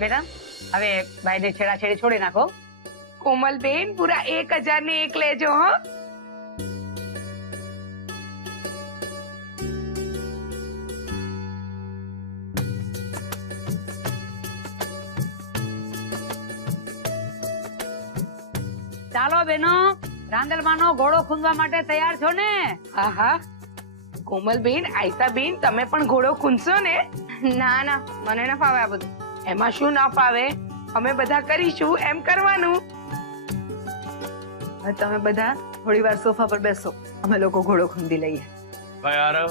બેટા હવે ભાઈને છેડાછેડી છોડી નાખો. કોમલબેન પૂરા 1000 ને 1 લેજો હો. ચાલો બેનો, રાંદલમાનો ઘોડો ખૂંદવા માટે તૈયાર છો ને? આહા કોમલબેન, આયસાબેન તમે પણ ઘોડો ખૂંદશો ને? ના ના, મને ન ફાવે આ બધું. એમાં શું ના ફાવે? અમે બધા કરીશું એમ કરવાનું. હવે તમે બધા થોડી વાર સોફા પર બેસો, અમે લોકો ઘોડો ખૂંદી લઈએ. ભાઈ આરવ,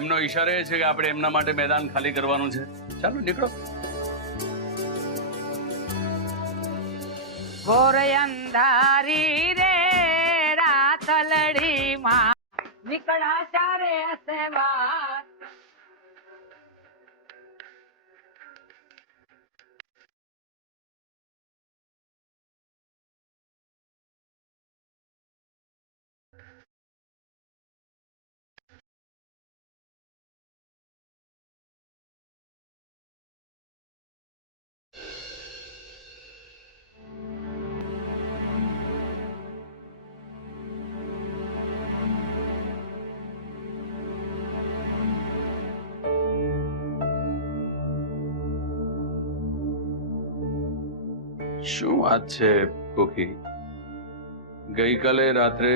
એમનો ઈશારો એ છે કે આપણે એમના માટે મેદાન ખાલી કરવાનું છે. ચાલો નીકળો. ઘોર અંધારી રે રાતલડી માં નીકળા ચારે સેવા. શું વાત છે કોકી? ગઈકાલે રાત્રે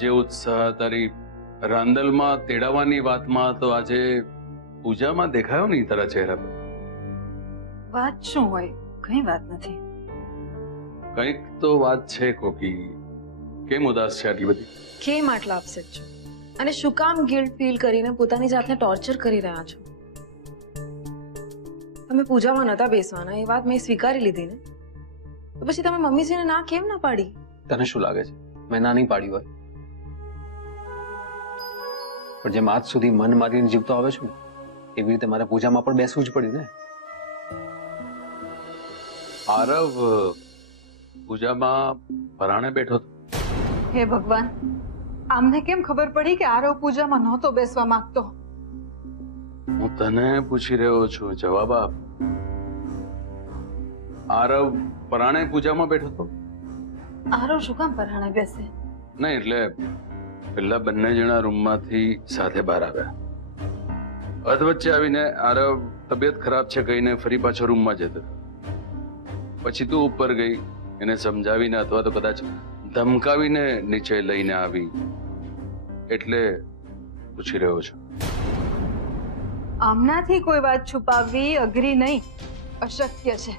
જે ઉત્સાહ તારી રાંદલમાં તેડાવવાની વાતમાં તો આજે પૂજામાં દેખાયો નહીં તારા ચહેરા પર. વાત શું હોય? કઈ વાત નથી. કંઈક તો વાત છે કોકી. કેમ ઉદાસ છે આટલી બધી? કેમ આટલા અપસેટ છો અને શું કામ ગિલ્ટ ફીલ કરીને પોતાની જાતને ટોર્ચર કરી રહ્યા છો? તમે પૂજામાં નતા બેસવાના એ વાત મેં સ્વીકારી લીધી ને, તો પછી તમે મમ્મીજીને ના કેમ ના પાડી? તને શું લાગે છે મેં ના નહીં પાડી હોય? પણ જેમ આજ સુધી મન મારીને જીવતો આવે છું એવી રીતે મારે પૂજામાં પણ બેસવું જ પડ્યું ને. આરવ પૂજામાં પરાણે બેઠો હતો. હે ભગવાન, આમને કેમ ખબર પડી કે આરવ પૂજામાં નહોતો બેસવા માંગતો? હું તને પૂછી રહ્યો છું, જવાબ આપ. આરવ પરાણે પૂજામાં બેઠો હતો? આરવ શું કામ પરાણે બેસે? નહીં એટલે પેલા બંને જણા રૂમમાંથી સાથે બહાર આવ્યા. અધવચ્ચે આવીને આરવ તબિયત ખરાબ છે કહીને ફરી પાછો રૂમમાં જતો. પછી તું ઉપર ગઈ, એને સમજાવીને અથવા તો કદાચ ધમકાવીને નીચે લઈને આવી. એટલે પૂછી રહ્યો છું. આમનાથી કોઈ વાત છુપાવવી અઘરી નહીં, અશક્ય છે.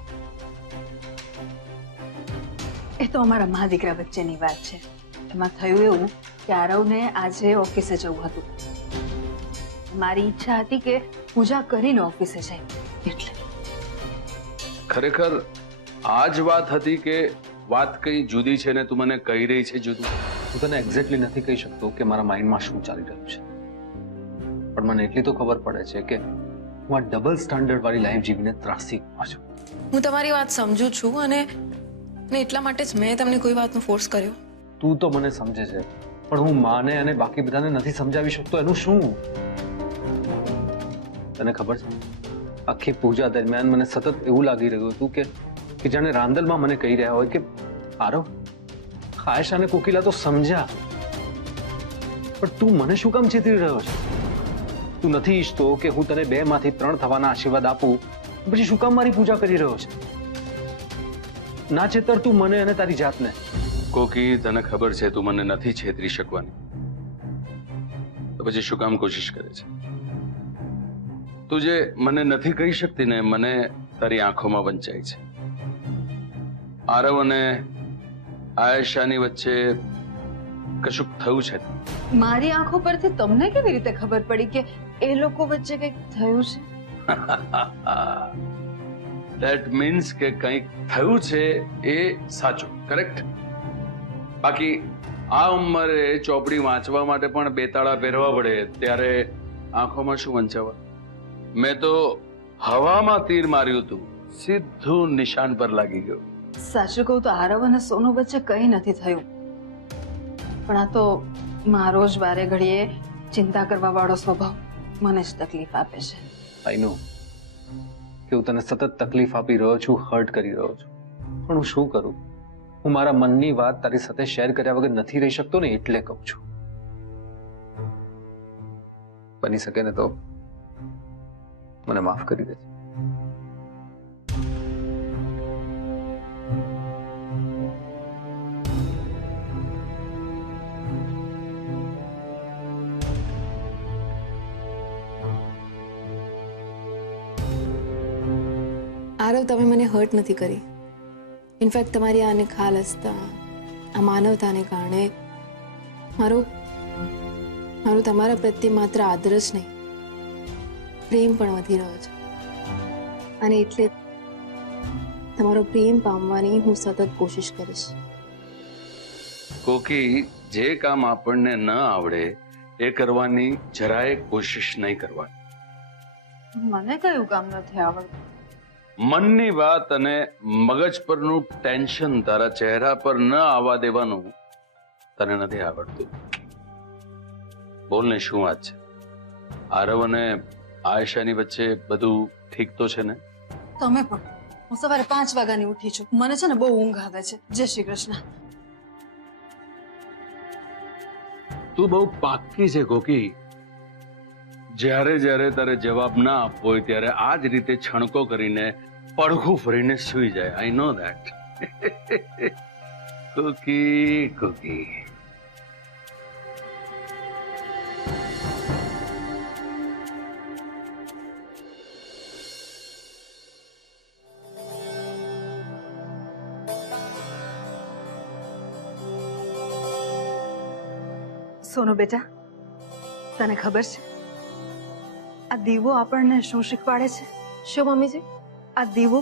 એ તો અમારા મા દીકરા વચ્ચેની વાત છે. એમાં થયું એવું કે આરવને આજે ઓફિસે જવું હતું. મારી ઈચ્છા હતી કે પૂજા કરીને ઓફિસે જાય એટલે. ખરેખર આ જ વાત હતી કે વાત કઈ જુદી છે ને તું મને કહી રહી છે જુદું? હું તને એક્ઝેક્ટલી નથી કહી શકતો કે મારા માઇન્ડમાં શું ચાલી રહ્યું છે, પણ મને એટલી તો ખબર પડે છે કે હું આ ડબલ સ્ટાન્ડર્ડ વાળી લાઈફ જીવીને ત્રાસી ગયો છું. હું તમારી વાત સમજુ છું અને એટલા માટે જ મેં તમને કોઈ વાતનો ફોર્સ કર્યો. તું તો મને સમજે છે પણ હું માને અને બાકી બધાને નથી સમજાવી શકતો. એનું શું? તને ખબર છે આખી પૂજા દરમિયાન મને સતત એવું લાગી રહ્યું હતું કે જાણે રાંદલમાં મને કહી રહ્યા હોય કે આરવ, આયશા અને કોકિલા તો સમજ્યા, પણ તું મને શું કામ ચેતરી રહ્યો છે? તું નથી ઈચ્છતો કે હું તને 2 માંથી 3 થવાના આશીર્વાદ આપું, પછી શું કામ મારી પૂજા કરી રહ્યો છે? ના ચેતર તું મને અને તારી જાતને. કોકી, તને ખબર છે તું મને નથી છેતરી શકવાની, તો પછી શું કામ કોશિશ કરે છે? તું જે મને નથી કહી શકતી ને, મને તારી આંખોમાં વંચાય છે. આરવ અને આયેશાની વચ્ચે કશુંક થયું છે. મારી આંખો પરથી તમને કેવી રીતે ખબર પડી કે એ લોકો વચ્ચે કંઈક થયું છે? ધેટ મીન્સ કે કંઈક થયું છે એ સાચું, કરેક્ટ? બાકી આ ઉંમરે ચોપડી વાંચવા માટે પણ 2 તાળા પહેરવા પડે, ત્યારે આંખોમાં શું વંચાવા? મેં તો હવામાં તીર માર્યું હતું, સીધું નિશાન પર લાગી ગયું. સાચું કહું તો આરવ અને સોનુ વચ્ચે કંઈ નથી થયું, પણ આ તો મારો જ વારે ઘડીએ ચિંતા કરવા વાળો સ્વભાવ મને જ તકલીફ આપે છે. આઈ નો, કે હું તને સતત તકલીફ આપી રહ્યો છું, હર્ટ કરી રહ્યો છું, પણ હું શું કરું? હું મારા મનની વાત તારી સાથે શેર કર્યા વગર નથી રહી શકતો ને, એટલે કહું છું. બની શકે ને તો મને માફ કરી દેજે. આરવ, તમે મને હર્ટ નથી કરી. ઇનફેક્ટ તમારી આ નિખાલસતા, આ માનવતાને કારણે મારું તમારા પ્રત્યે માત્ર આદર જ નહીં, પ્રેમ પણ વધી રહ્યો છે. અને એટલે તમારો પ્રેમ પામવાની હું સતત કોશિશ કરીશ. કોકી, જે કામ આપણને ન આવડે એ કરવાની જરાય કોશિશ નહીં કરવાની. મને કયું કામ નથી આવડતું? મનની વાત અને મગજ પરનું ટેન્શન તારા ચહેરા પર ન આવવા દેવાનું તને નથી આવડતું. બોલ ને, શું વાત છે? આરવ અને આયશાની વચ્ચે બધું ઠીક તો છે ને? તમે પણ. હું સવારે 5 વાગ્યાની ઉઠી છું. મને છે ને બહુ ઊંઘ આવે છે. જય શ્રી કૃષ્ણ. તું બહુ પાક્કી છે કોકી. જ્યારે જ્યારે તારે જવાબ ના આપવો હોય ત્યારે આ જ રીતે છણકો કરીને પડખું ફરીને સૂઈ જાય. આઈ નો ધેટ. કોકી કોકી. સોનુ બેટા, તને ખબર છે આ દીવો આપણને શું શીખવાડે છે? શું મમ્મીજી? આ દીવો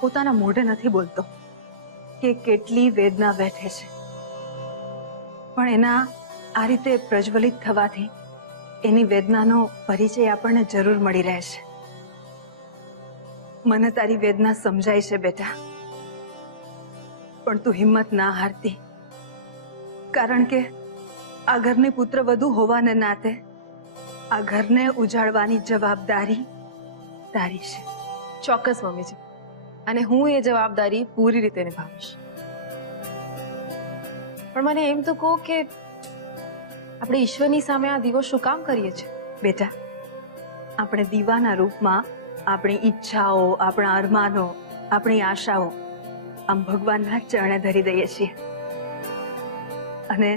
પોતાના મોઢે નથી બોલતો કે કેટલી વેદના વેઠે છે, પણ એના આ રીતે પ્રજ્વલિત થવાથી એની વેદનાનો પરિચય આપણને જરૂર મળી રહે છે. મને તારી વેદના સમજાય છે બેટા, પણ તું હિંમત ના હારતી, કારણ કે આ ઘરની પુત્રવધુ હોવાને નાતે આ ઘરને ઉજાડવાની જવાબદારી તારી છે. ચોક્કસ મમ્મીજી, અને હું એ જવાબદારી પૂરી રીતે નિભાવીશ. પણ મને એમ તો કહો કે આપણે ઈશ્વરની સામે આ દીવો શું કામ કરીએ છીએ? બેટા, આપણે દીવાના રૂપમાં આપણી ઈચ્છાઓ, આપણા અરમાનો, આપણી આશાઓ આમ ભગવાનના ચરણે ધરી દઈએ છીએ અને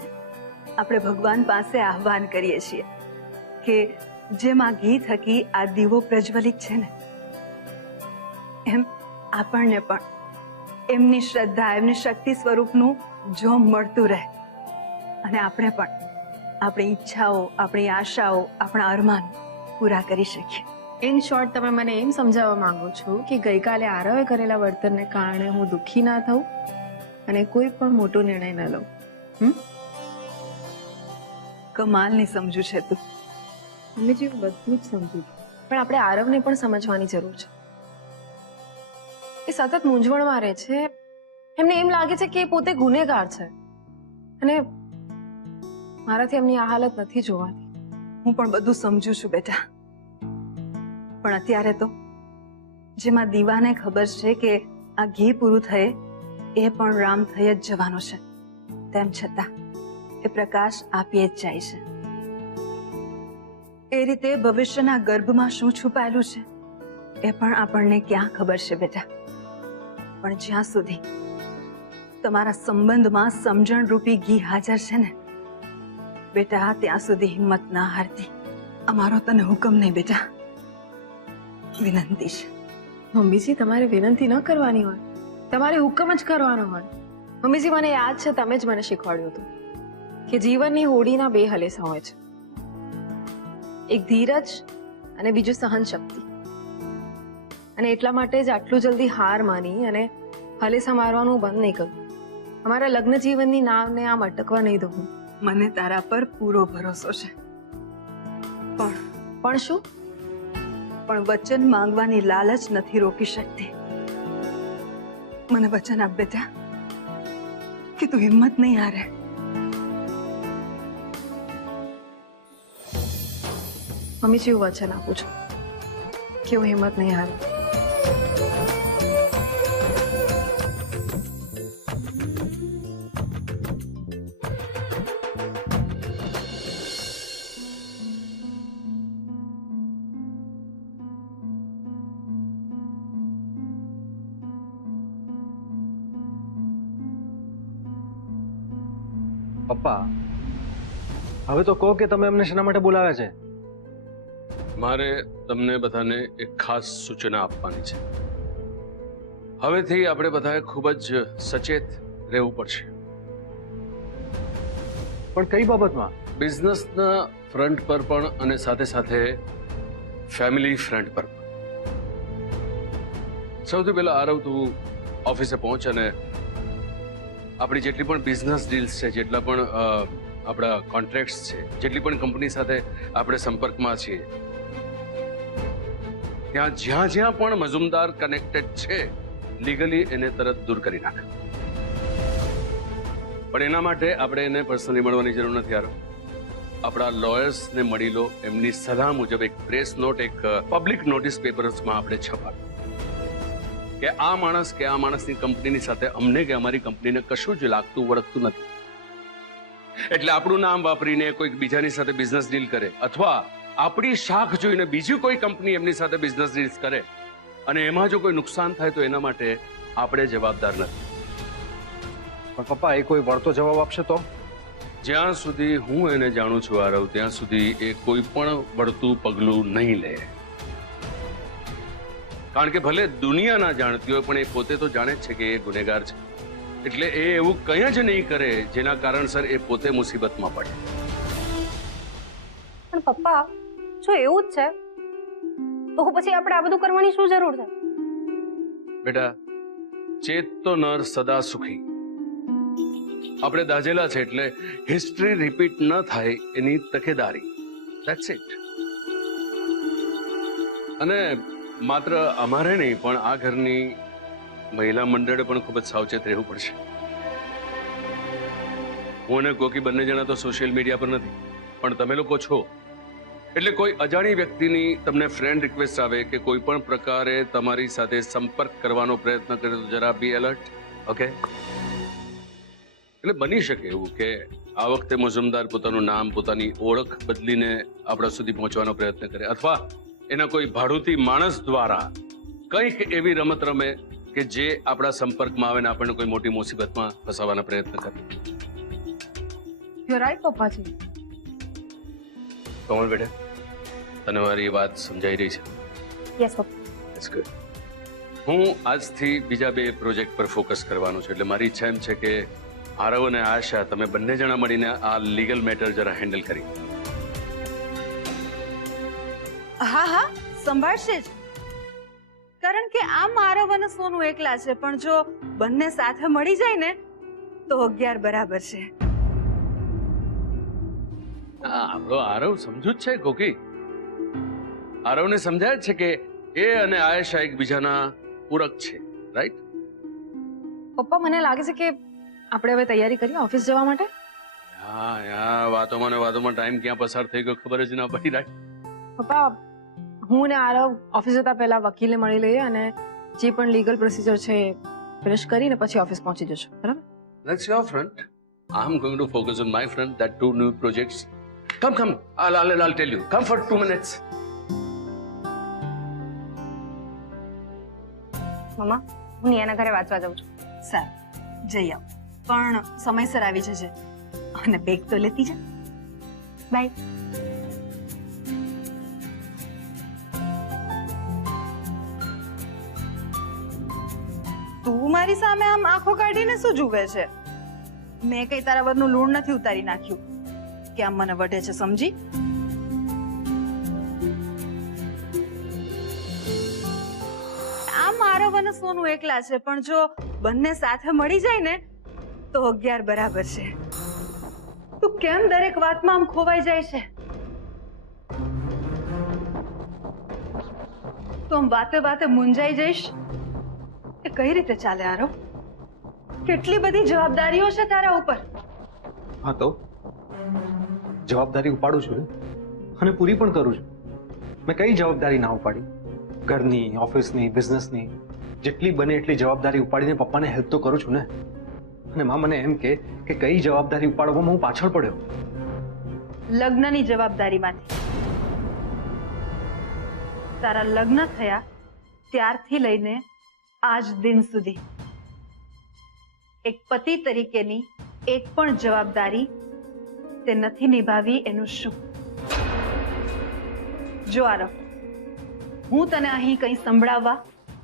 આપણે ભગવાન પાસે આહવાન કરીએ છીએ કે જેમ આ ઘી થકી આ દીવો પ્રજ્વલિત છે ને, એમ આપણને પણ એમની શ્રદ્ધા, એમની શક્તિ સ્વરૂપનું જોમ મળતું રહે અને આપણે પણ આપણી ઈચ્છાઓ, આપણી આશાઓ, આપણા અરમાન પૂરા કરી શકીએ. ઇન શોર્ટ, તમે મને એમ સમજાવવા માંગો છો કે ગઈકાલે આરવે કરેલા વર્તનને કારણે હું દુઃખી ના થઉં અને કોઈ પણ મોટો નિર્ણય ન લઉં. કમાલની સમજુ છે તું. મમ્મીજી, હું બધું જ સમજુ છું, પણ આપણે આરવને પણ સમજવાની જરૂર છે. એ સતત મૂંઝવણમાં રહે છે. એમને એમ લાગે છે કે એ પોતે ગુનેગાર છે અને મારાથી એમની આ હાલત નથી જોવાતી. હું પણ બધું સમજુ છું બેટા, પણ અત્યારે તો જેમાં દીવાને ખબર છે કે આ ઘી પૂરું થયે એ પણ રામ થઈ જ જવાનો છે, તેમ છતાં એ પ્રકાશ આપીએ જ જાય છે. એ રીતે ભવિષ્યના ગર્ભમાં શું છુપાયેલું છે એ પણ આપણને ક્યાં ખબર છે બેટા. પણ જ્યાં સુધી તમારા સંબંધમાં સમજણ રૂપી ઘી હાજર છે ને બેટા, ત્યાં સુધી હિંમત ના હારતી. અમારો તને હુકમ નહીં બેટા, વિનંતી છે. મમ્મીજી, તમારે વિનંતી ન કરવાની હોય, તમારે હુકમ જ કરવાનો હોય. મમ્મીજી, મને યાદ છે તમે જ મને શીખવાડ્યું હતું કે જીવનની હોડીના બે હલેસા હોય છે, એક ધીરજ અને બીજું સહન શક્તિ. અને એટલા માટે જ આટલું જલ્દી હાર માની અને હલેસા મારવાનું બંધ નહીં કરું. અમારા લગ્ન જીવનની નાવને આમ અટકવા નહીં દઉં. મને તારા પર પૂરો ભરોસો છે, પણ શું? પણ વચન માંગવાની લાલચ નથી રોકી શકતી. મને વચન આપ બેટા કે તું હિંમત નહીં હારે. મમ્મીજી, હું વચન આપું છું કે હું હિંમત નહીં હારું. પપ્પા હવે તો કહો કે તમે અમને શેના માટે બોલાવ્યા છે? મારે તમને બધાને એક ખાસ સૂચના આપવાની છે. હવેથી આપણે બધાએ ખૂબ જ સચેત રહેવું પડશે. પણ કઈ બાબતમાં? બિઝનેસના ફ્રન્ટ પર પણ અને સાથે સાથે ફેમિલી ફ્રન્ટ પર પણ. સૌથી પહેલા આરવ, તું ઓફિસે પહોંચ અને આપણી જેટલી પણ બિઝનેસ ડીલ્સ છે, જેટલા પણ આપણા કોન્ટ્રાક્ટ્સ છે, જેટલી પણ કંપની સાથે આપણે સંપર્કમાં છીએ, ત્યાં જ્યાં જ્યાં પણ મજુમદાર કનેક્ટેડ છે, લીગલી એને તરત દૂર કરી નાખ. પણ એના માટે આપણે એને પર્સનલી મળવાની જરૂર નથી. આરવ, આપણા લોયર્સને મળી લો. એમની સલાહ મુજબ એક પ્રેસ નોટ, એક પબ્લિક નોટિસ પેપર્સમાં આપણે છપાડ કે આ માણસ કે આ માણસની કંપનીની સાથે અમને કે અમારી કંપનીને કશું જ લાગતું વળગતું નથી. એટલે આપણું નામ વાપરીને કોઈક બીજાની સાથે બિઝનેસ ડીલ કરે અથવા આપણી શાખ જોઈને બીજી કોઈ કંપની એમની સાથે બિઝનેસ ડીલ્સ કરે અને એમાં જો કોઈ નુકસાન થાય તો એના માટે આપણે જવાબદાર નથી. પણ પપ્પા એ કોઈ વળતો જવાબ આપશે તો? જ્યાં સુધી હું એને જાણું છું આરવ, ત્યાં સુધી એ કોઈ પણ વળતું પગલું નહીં લે. કારણ કે ભલે દુનિયા ના જાણતી હોય પણ એ પોતે તો જાણે જ છે કે એ ગુનેગાર છે. એટલે એ એવું કંઈ જ નહીં કરે જેના કારણસર એ પોતે મુસીબતમાં પડે. પણ પપ્પા જો એવું જ છે તો પછી આપણે આ બધું કરવાની શું જરૂર છે? બેટા, ચેત તો નર સદા સુખી. આપણે દાજેલા છે એટલે હિસ્ટ્રી રિપીટ ન થાય એની તકેદારી. That's it. અને માત્ર અમારે નહીં પણ આ ઘરની મહિલા મંડળે પણ ખૂબ જ સાવચેત રહેવું પડશે. હું અને કોકી બંને જણા તો સોશિયલ મીડિયા પર નથી, પણ તમે લોકો છો એટલે કોઈ અજાણી વ્યક્તિની તમને ફ્રેન્ડ રિક્વેસ્ટ આવે કે કોઈ પણ પ્રકારે તમારી સાથે સંપર્ક કરવાનો પ્રયત્ન કરે તો જરા બી એલર્ટ. ઓકે? એટલે બની શકે એવું કે આ વખતે મજુમદાર પોતાનું નામ, પોતાની ઓળખ બદલીને આપણા સુધી પહોંચવાનો પ્રયત્ન કરે અથવા એના કોઈ ભાડુતી માણસ દ્વારા કંઈક એવી રમત રમે કે જે આપણા સંપર્કમાં આવે ને આપણને કોઈ મોટી મુસીબતમાં ફસાવવાના પ્રયત્ન કરે. You right પપ્પાજી. કોમલ બેટા, તને મારી વાત સમજાઈ રહી છે? યસ પપ્પા. That's good. હું આજથી બીજા 2 પ્રોજેક્ટ પર ફોકસ કરવાનું છું. એટલે મારી ઈચ્છા એમ છે કે આરવ અને આશા, તમે બંને જણા મળીને આ લીગલ મેટર જરા હેન્ડલ કરી. હા હા, સંભાળશે જ. કારણ કે આમ આરવ અને સોનું એકલા છે, પણ જો બંને સાથે મળી જાય ને તો 11 બરાબર છે. આપણો આરવ સમજુ જ છે કોકી. આરવને સમજાય જ છે કે એ અને આયેશા એકબીજાના પૂરક છે. રાઈટ? પપ્પા મને લાગે છે કે આપણે હવે તૈયારી કરીએ ઓફિસ જવા માટે. હા, વાતોમાં ને વાતોમાં ટાઈમ ક્યાં પસાર થઈ ગયો ખબર જ ના પડી. રાઈટ? પપ્પા, હું ને આરવ ઓફિસ જતા પહેલા વકીલને મળી લઈએ અને જે પણ લીગલ પ્રોસિજર છે ફિનિશ કરીને પછી ઓફિસ પહોંચી જશું. બરાબર? That's your front. I'm going to focus on my front. That 2 new projects. Come. I'll tell you. Come for 2 minutes. મમ્મા, હું નિયાના ઘરે વાંચવા જાઉં છું. સારું, જઈ આવ. પણ સમયસર આવી જજે અને બેગ તો લેતી જા. બાય. તું મારી સામે આમ આંખો કાઢીને શું જુએ છે? મેં કઈ તારા વરનું લૂણ નથી ઉતારી નાખ્યું કે આમ મને વઢે છે, સમજી? આમ આરવ અને સોનું એકલા છે, પણ જો બંને સાથે મળી જાય ને તો 11 બરાબર છે. તું કેમ દરેક વાતમાં આમ ખોવાઈ જાય છે? તું આમ વાતે મૂંઝાઈ જઈશ એ કઈ રીતે ચાલે આરવ? કેટલી બધી જવાબદારીઓ છે તારા ઉપર. હા તો જવાબદારી ઉપાડું છું ને અને પૂરી પણ કરું છું. મેં કઈ જવાબદારી ના ઉપાડી? ઘરની, ઓફિસની, બિઝનેસની જેટલી બને એટલી જવાબદારી ઉપાડીને પપ્પાને હેલ્પ તો કરું છું ને. અને માં મને એમ કે કઈ જવાબદારી ઉપાડવામાં હું પાછળ પડ્યો. લગ્નની જવાબદારીમાંથી. તારા લગ્ન થયા ત્યારથી લઈને આજ દિન સુધી એક પતિ તરીકેની એક પણ જવાબદારી તે નથી નિભાવી. એનું શું? જો આરવ, હું તને અહીં કંઈ સંભળાવવા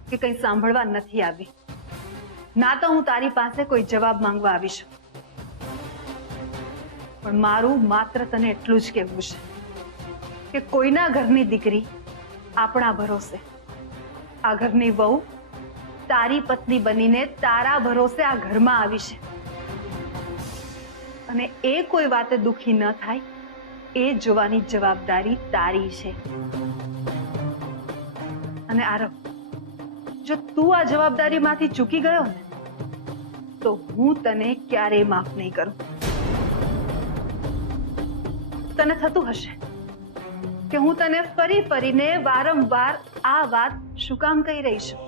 કે કંઈ સાંભળવા નથી આવી. ના તો હું તારી પાસે કોઈ જવાબ માંગવા આવી છું, પણ મારું માત્ર તને એટલું જ કહેવું છે કે કોઈના ઘરની દીકરી આપણા ભરોસે, આ ઘરની વહુ તારી પત્ની બનીને તારા ભરોસે આ ઘરમાં આવી છે, અને એ કોઈ વાતે દુખી ન થાય એ જોવાની જવાબદારી તારી છે. અને આરવ, જો તું આ જવાબદારીમાંથી ચૂકી ગયો ને તો હું તને ક્યારેય માફ નહીં કરું. તને થતું હશે કે હું તને ફરી ફરીને વારંવાર આ વાત શું કામ કહી રહી છું.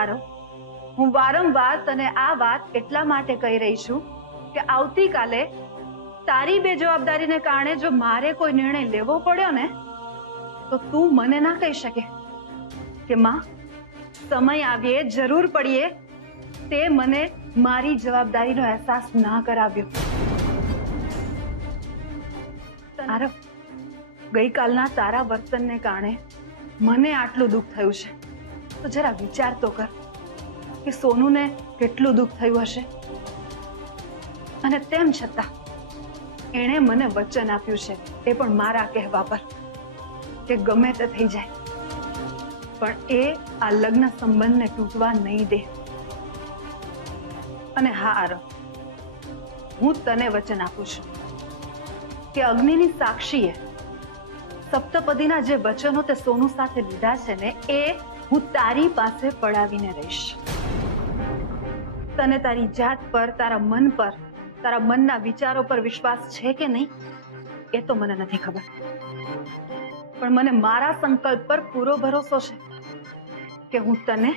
આરવ, હું વારંવાર તને આ વાત એટલા માટે કહી રહી છું કે આવતીકાલે તારી બે જવાબદારીને કારણે જો મારે કોઈ નિર્ણય લેવો પડ્યો ને તો તું મને ના કહી શકે કે માં, સમય આવીએ, જરૂર પડીએ તે મને મારી જવાબદારીનો અહેસાસ ના કરાવ્યો. આરવ, ગઈકાલના તારા વર્તનને કારણે મને આટલું દુઃખ થયું છે, તો જરા વિચાર તો કર કે સોનુને કેટલું દુઃખ થયું હશે. અને તેમ છતાં એણે મને વચન આપ્યું છે, એ પણ મારા કહેવા પર, કે ગમે તે થઈ જાય પણ એ આ લગ્ન સંબંધને તૂટવા નહીં દે. અને હા આરવ, હું તને વચન આપું છું કે અગ્નિની સાક્ષીએ સપ્તપદીના જે વચનો તે સોનુ સાથે લીધા છે ને એ હું તારી પાસે પડાવીને રહીશ. તને તારી જાત પર, તારા મન પર, તારા મનના વિચારો પર વિશ્વાસ છે કે નહીં એ તો મને નથી ખબર, પણ મને મારા સંકલ્પ પર પૂરો ભરોસો છે કે હું તને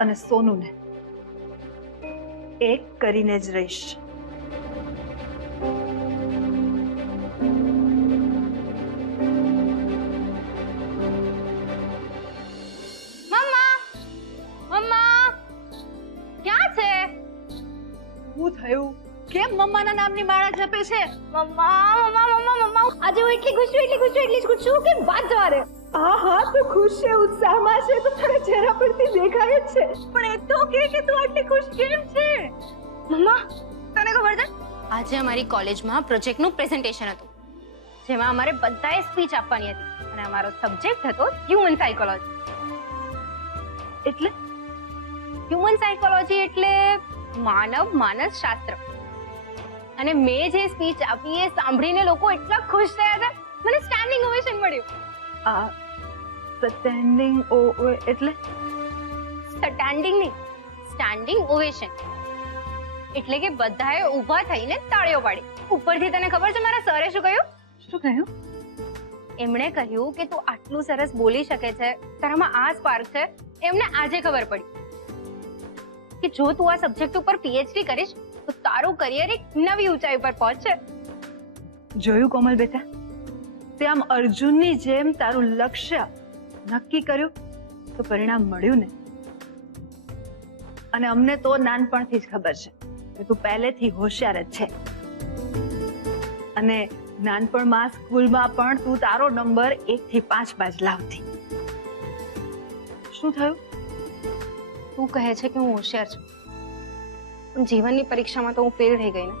અને સોનુને એક કરીને જ રહીશ. થયું? કેમ મમ્માના નામની માળા જપે છે? આજે હું એટલી ખુશ છું કે વાત જવા દે. હા તો ખુશ છે, ઉત્સાહમાં છે, તો તારા ચહેરા પરથી દેખાય જ છે. પણ એ તો કે તું આટલી ખુશ કેમ છે? મમ્મા, તને ખબર છે આજે અમારી કોલેજમાં પ્રોજેક્ટનું પ્રેઝન્ટેશન હતું, જેમાં અમારે બધાએ સ્પીચ આપવાની હતી અને અમારો સબ્જેક્ટ હતો હ્યુમન સાયકોલોજી. એટલે હ્યુમન સાયકોલોજી એટલે માનવ માનસ શાસ્ત્ર. અને મેં જે સ્પીચ આપી એ સાંભળીને લોકો એટલા ખુશ થયા હતા, મને સ્ટેન્ડિંગ ઓવેશન મળ્યું. આ સ્ટેન્ડિંગ એટલે સ્ટેન્ડિંગ નહીં, સ્ટેન્ડિંગ ઓવેશન એટલે કે બધાએ ઊભા થઈને તાળીઓ પાડી. ઉપરથી તને ખબર છે મારા સરે શું કહ્યું? શું કહ્યું? એમણે કહ્યું કે તું આટલું સરસ બોલી શકે છે, તારામાં આ સ્પાર્ક છે. એમને આજે ખબર પડી કે જો તું આ સબ્જેક્ટ ઉપર પીએચડી કરીશ તો તારું કરિયર એક નવી ઊંચાઈ પર પહોંચશે. જોયું કોમલ બેટા, તે આમ અર્જુનની જેમ તારું લક્ષ્ય નક્કી કર્યું તો પરિણામ મળ્યું ને. અને અમને તો નાનપણથી જ ખબર છે કે તું પહેલેથી હોશિયાર જ છે. અને નાનપણમાં સ્કૂલમાં પણ તું તારો નંબર 1 થી 5 બાજ લાવતી. શું થયું? તું કહે છે કે હું હોશિયાર છું, પણ જીવનની પરીક્ષામાં તો હું ફેલ થઈ ગઈ ને.